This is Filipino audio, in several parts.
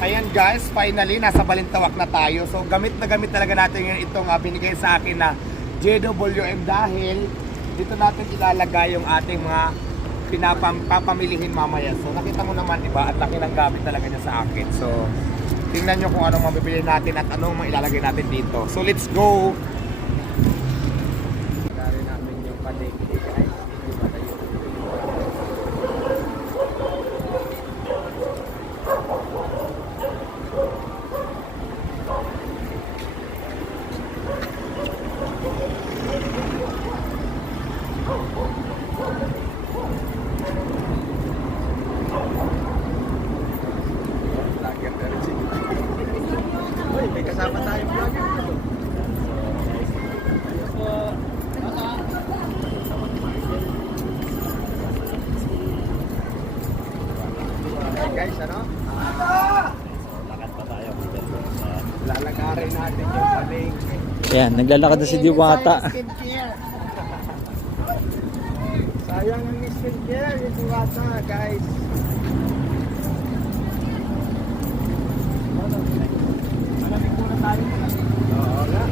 Ayan guys, finally nasa Balintawak na tayo. So gamit na gamit talaga natin ngayon itong binigay sa akin na JWM dahil dito natin ilalagay yung ating mga papamilihin mamaya. So nakita mo naman diba, at laki ng gamit talaga niya sa akin. So tingnan nyo kung anong mabibili natin at anong mailalagay natin dito. So let's go! May kasama tayong vlogger dito. Guys, ano? Lakad pa tayo. Lalagarin natin yung palengke. Yan, naglalakad na si Diwata. Sayang ang skincare yung Diwata, guys. Malamig muna tayo. Oo nga.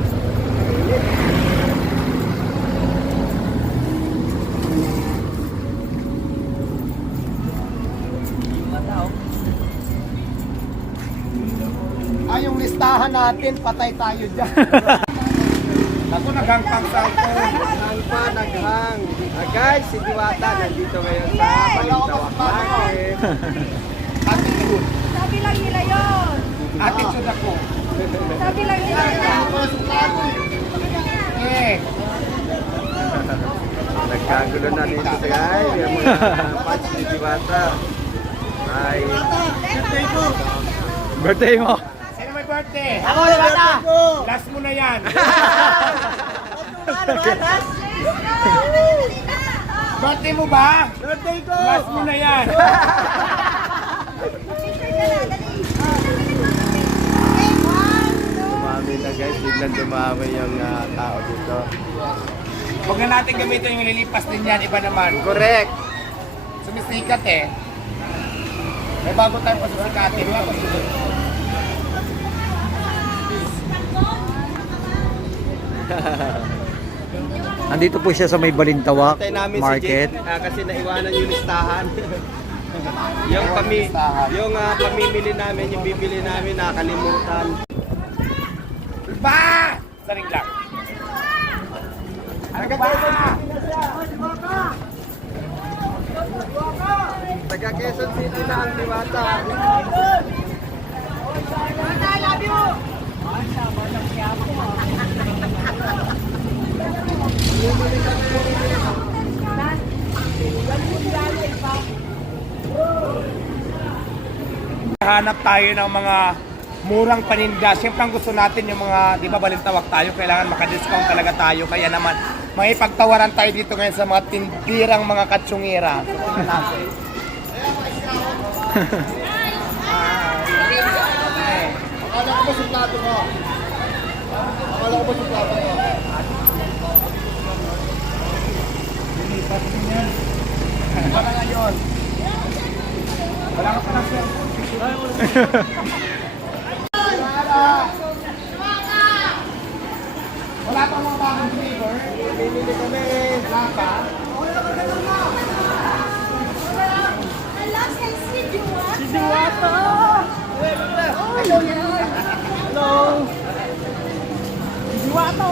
Ay, yung listahan natin, patay tayo dyan. Ako naghangpang sa ako. Naghang pa, naghang. Guys, si Diwata nandito ngayon sa Balintawak Market. Attitude. Sabi lang nila yun. Attitude ako. Sabi lang nila yun. Eh. Nagkagulo na dito guys. Yung mga fans ni Diwata. Ay. Birthday mo. Sino may birthday? Ako, Diwata. Last mo na yan. Birthday mo ba? Birthday ko! Last mo na yan. Dumami na guys. Biglang dumami yung tao dito. Huwag na natin gamitin yung nililipas din yan. Iba naman. Correct. Sumisikat eh. May bago tayong pasusikatin. Nandito po siya sa may Balintawak Antay namin Market. si Jake kasi naiwanan yung listahan. yung pamimili namin, yung bibili namin nakalimutan. Ba! Saring lang. Ano ka ba? Taga Quezon City na ang Diwata. Hanap tayo ng mga murang paninda. Siyempre ang gusto natin yung mga, di ba, Balintawak tayo, kailangan makadiscount talaga tayo. Kaya naman, may pagtawaran tayo dito ngayon sa mga tindirang mga katsungira. So, tingnan natin. Akala ko ba suplado mo? Akala ko ba suplado mo? Lilipat din yan. Wala ngayon. Wala ka pa na sir. Wala pang mga bagong flavor. Bibili kami. Wala pa. Si Diwata. Oh, yan. Hello. Diwata.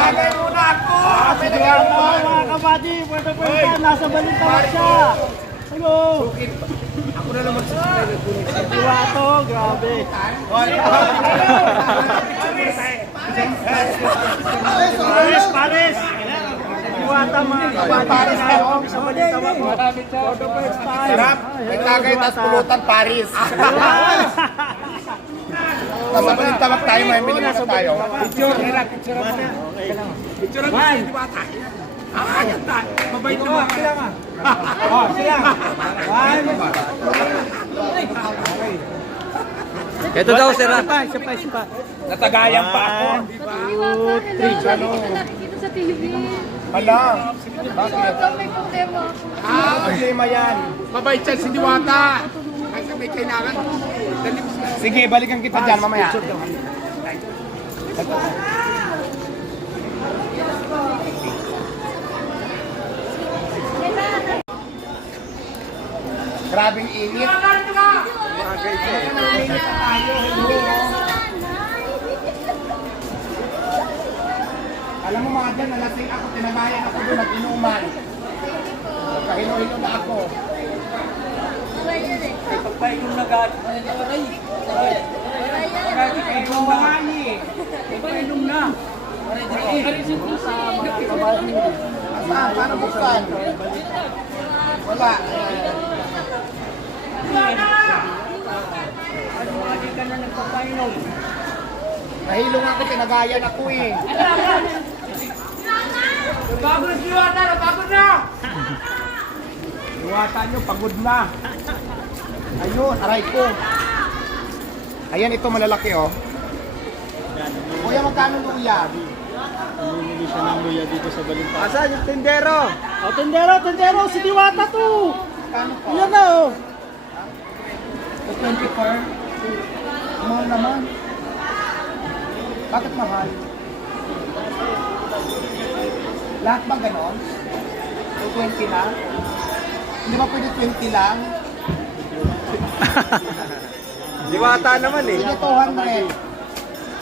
Tagay muna ako! May nagagawa mo! Mga kabady, pwede nasa Balintawak siya. Hello. Ako na lang magsisilay ng puno. Diwata, grabe. Paris. Diwata, mga kabady na ako sa Balintawak. Sarap! May tagay tas pulutan Paris. Nasa Balintawak tayo, may bili na tayo. Picture! Picture mo na. Picture mo si Diwata. Ah, ganda! Mabait naman. Sila nga. Oh, sila. Ito daw, sir. Isa pa. Natagayan pa ako. 2, 3. Dito sa TV. Hala. Bakit? Problema yan. Mabait siya si Diwata. Kasi may kailangan. Dali mo sila. Sige, balikan kita dyan mamaya. Grabing init. Mga guys eh. Init na tayo. Alam mo mga dyan, nalasing ako, tinabayan ako doon, nag-inuman. Kahilo-hilo na ako. Pagpainom na gano'n. Ay, kumahani. Pagpainom na. Alisin ko sa mga kabayan. Saan? Paano buksan? Wala. Hindi ka na nagpapainom. Nahilo nga ako, tinagayan ako eh. Bago na si Diwata. Bago na. Iwatan nyo, pagod na. Ayun, aray ko. Ayan, ito malalaki oh. Kuya, magkano luya? Namimili siya ng luya dito sa Balintawak. Asan yung tindero? O, tendero, si Diwata to. Magkano po? Yan na, oh. 24? Mahal naman. Bakit mahal? Lahat ba ganon? 20 na? Hindi ba pwede 20 lang? Diwata naman eh. Sige, 200.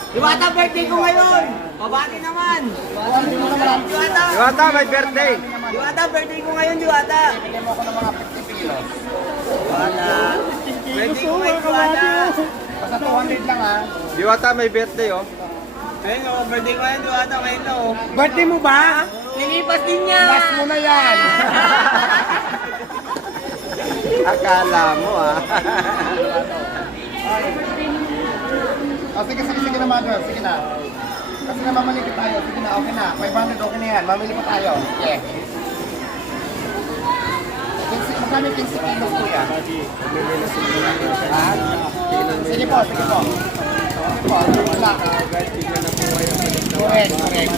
Diwata, birthday ko ngayon. Pabati naman. 200 mo naman. Diwata, may birthday. Diwata, birthday ko ngayon, Diwata. Bigyan mo ako ng mga 50 kilos. Birthday ko ngayon, Diwata. Basta 200 lang ha. Diwata, may birthday oh. Ngayon, oh, birthday ko ngayon, Diwata. Ngayon, oh. Birthday mo ba? Nilipas din niya. Last mo na yan. Akala mo ah. Sige na mother. Sige na. Kasi na mamalipit tayo. Sige na, okay na. 500, okay na yan. Mamili pa tayo. Yeah. Magkano 15 kilos po yan? Ha? Sige po, sige po. Sige po, wala. Correct, correct.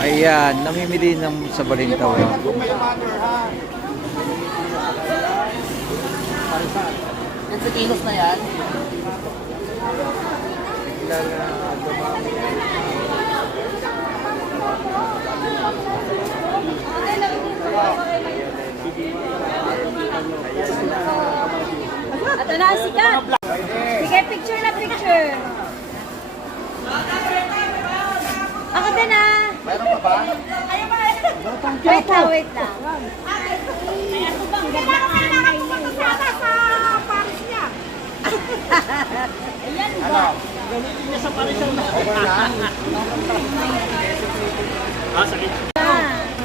Ayan, namimili ng sa Balintawak. Ingat po kayo mother, ha? 15 kilos na yan. Ato na, sikat. Sige, picture na picture. Ako din na. Mayroon pa ba? Wait lang, wait lang. Ano? Over na?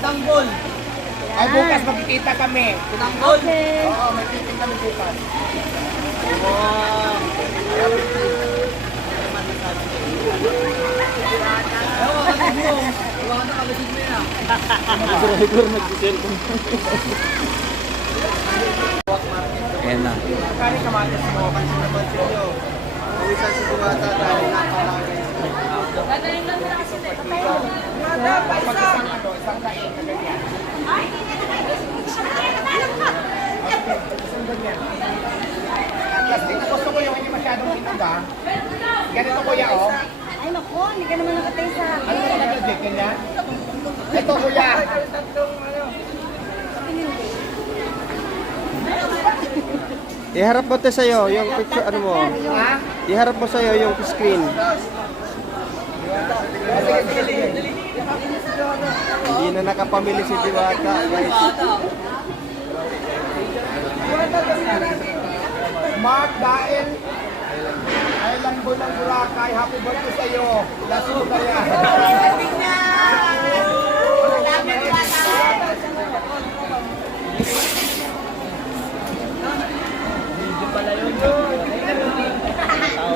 Tanggol. Ay, bukas magkikita kami. Tanggol. Okay. Oo, may meeting kami bukas. Ayan na. Kani kamatis mo. Pansin naman sa inyo. Pawisan si Diwata dahil nakalagay. Pag isang ano, isang kain na ganyan. Isang ganyan. Plastic na gusto ko yung hindi masyadong hinuga. Ganito kuya, oh. Ay, naku, hindi ka naman nakatay sa Ano akin. na nag-reject ganyan? Ito kuya. Iharap mo tayo sa'yo yung picture, ano mo? Ha? Iharap mo sa'yo yung screen. Hindi na nakapamili si Diwata, guys. Mark, dahil Island Boy ng Boracay, happy birthday sa'yo. Last mo na yan.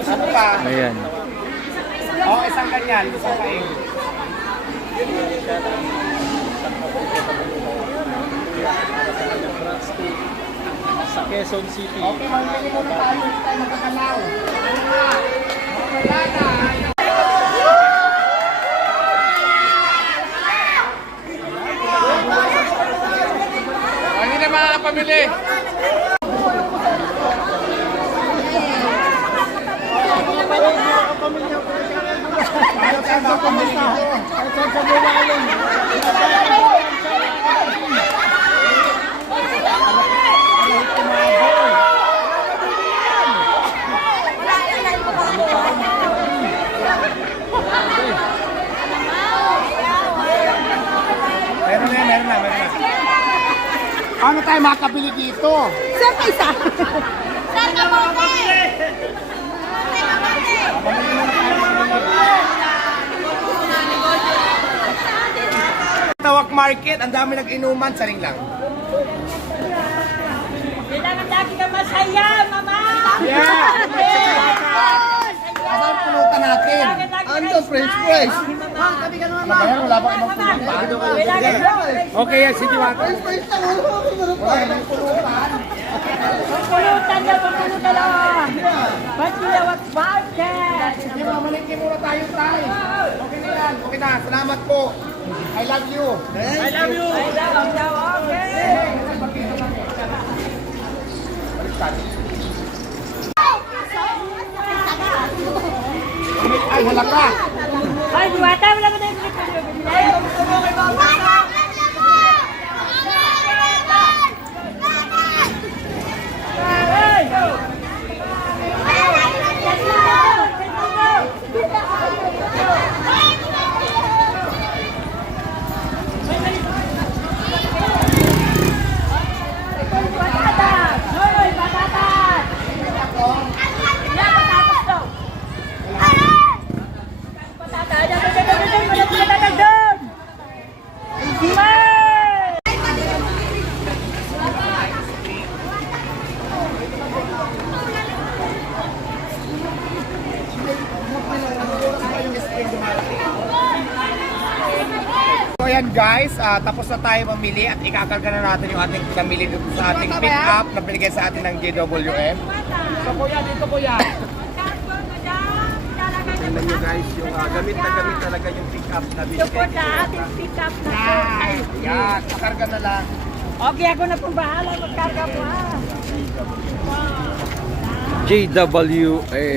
Ano pa? Ayan. Oo, isang ganyan. Isang kain. Sa Quezon City. Okay, mamili muna tayo. Hindi tayo magkakalaw. Wala na. mga kapamilya. Meron na. Paano tayo makakabili dito? Sir, isa. Sir, kamote. Tawak Market, ang dami nag-inuman, saring lang. Kailangan lagi ka masaya, mama. Yeah! Asa ang pulutan natin? Ando, French fries. Mabayan, wala ba ibang pulutan? Okay, yan, si Diwata. Wala ibang pulutan. Pagpulutan lang. Pagpulawat market. Sige, mamalingki muna tayo, Tay. Okay na yan, okay na. Salamat po. I love you. I love you. Okay. Ay, halaka. Ay, Diwata, wala ko na yung So yan guys, tapos na tayo mamili at ikakarga na natin yung ating pinamili dito sa ating pick-up na binigay sa atin ng JWM. So kuya, dito kuya. Tingnan nyo guys, yung gamit na gamit talaga yung pick-up na binigay. Support na ating pick-up na. Yan, kakarga na lang. Okay, ako na pong bahala. Magkarga mo ha. JWA.